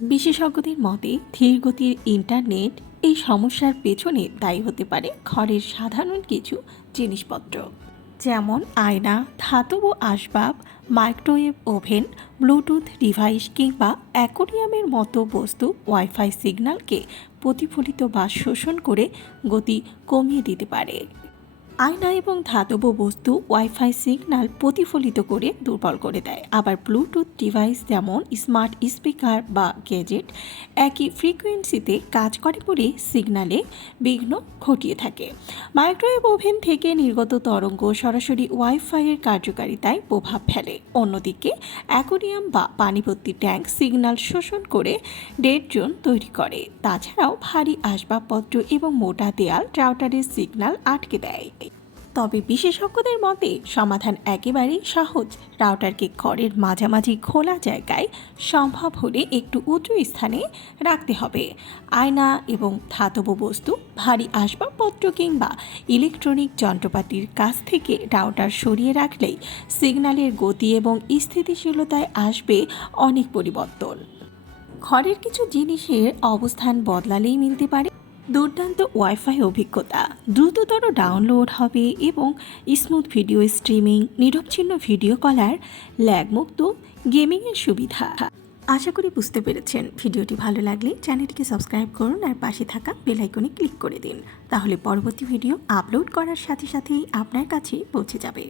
বিশেষজ্ঞদের মতে ধীর গতির ইন্টারনেট এই সমস্যার পেছনে দায়ী হতে পারে ঘরের সাধারণ কিছু জিনিসপত্র। যেমন আয়না, ধাতব আসবাব, মাইক্রোওয়েভ ওভেন, ব্লুটুথ ডিভাইস কিংবা অ্যাকোরিয়ামের মতো বস্তু ওয়াইফাই সিগন্যালকে প্রতিফলিত বা শোষণ করে গতি কমিয়ে দিতে পারে। আয়না এবং ধাতব বস্তু ওয়াইফাই সিগন্যাল প্রতিফলিত করে দুর্বল করে দেয়। আবার ব্লুটুথ ডিভাইস যেমন স্মার্ট স্পিকার বা গ্যাজেট একই ফ্রিকোয়েন্সিতে কাজ করে বলে সিগন্যালে বিঘ্ন ঘটিয়ে থাকে। মাইক্রোওয়েভ ওভেন থেকে নির্গত তরঙ্গ সরাসরি ওয়াইফাইয়ের কার্যকারিতায় প্রভাব ফেলে। অন্যদিকে, অ্যাকোরিয়াম বা পানিভর্তি ট্যাঙ্ক সিগন্যাল শোষণ করে ডেড জোন তৈরি করে। তাছাড়াও ভারী আসবাবপত্র এবং মোটা দেয়াল রাউটারের সিগন্যাল আটকে দেয়। তবে বিশেষজ্ঞদের মতে সমাধান একেবারেই সহজ। রাউটারকে ঘরের মাঝামাঝি খোলা জায়গায় সম্ভব হলে একটু উঁচু স্থানে রাখতে হবে। আয়না এবং ধাতব বস্তু, ভারী আসবাবপত্র কিংবা ইলেকট্রনিক যন্ত্রপাতির কাছ থেকে রাউটার সরিয়ে রাখলেই সিগন্যালের গতি এবং স্থিতিশীলতায় আসবে অনেক পরিবর্তন। ঘরের কিছু জিনিসের অবস্থান বদলালেই মিলতে পারে। দুর্দান্ত ওয়াইফাই অভিজ্ঞতা। দ্রুততর ডাউনলোড হবে এবং স্মুথ ভিডিও স্ট্রিমিং, নিরবচ্ছিন্ন ভিডিও কলার, ল্যাগমুক্ত গেমিংয়ের সুবিধা। আশা করি বুঝতে পেরেছেন। ভিডিওটি ভালো লাগলে চ্যানেলটিকে সাবস্ক্রাইব করুন আর পাশে থাকা বেল আইকনে ক্লিক করে দিন। তাহলে পরবর্তী ভিডিও আপলোড করার সাথে সাথেই আপনার কাছে পৌঁছে যাবে।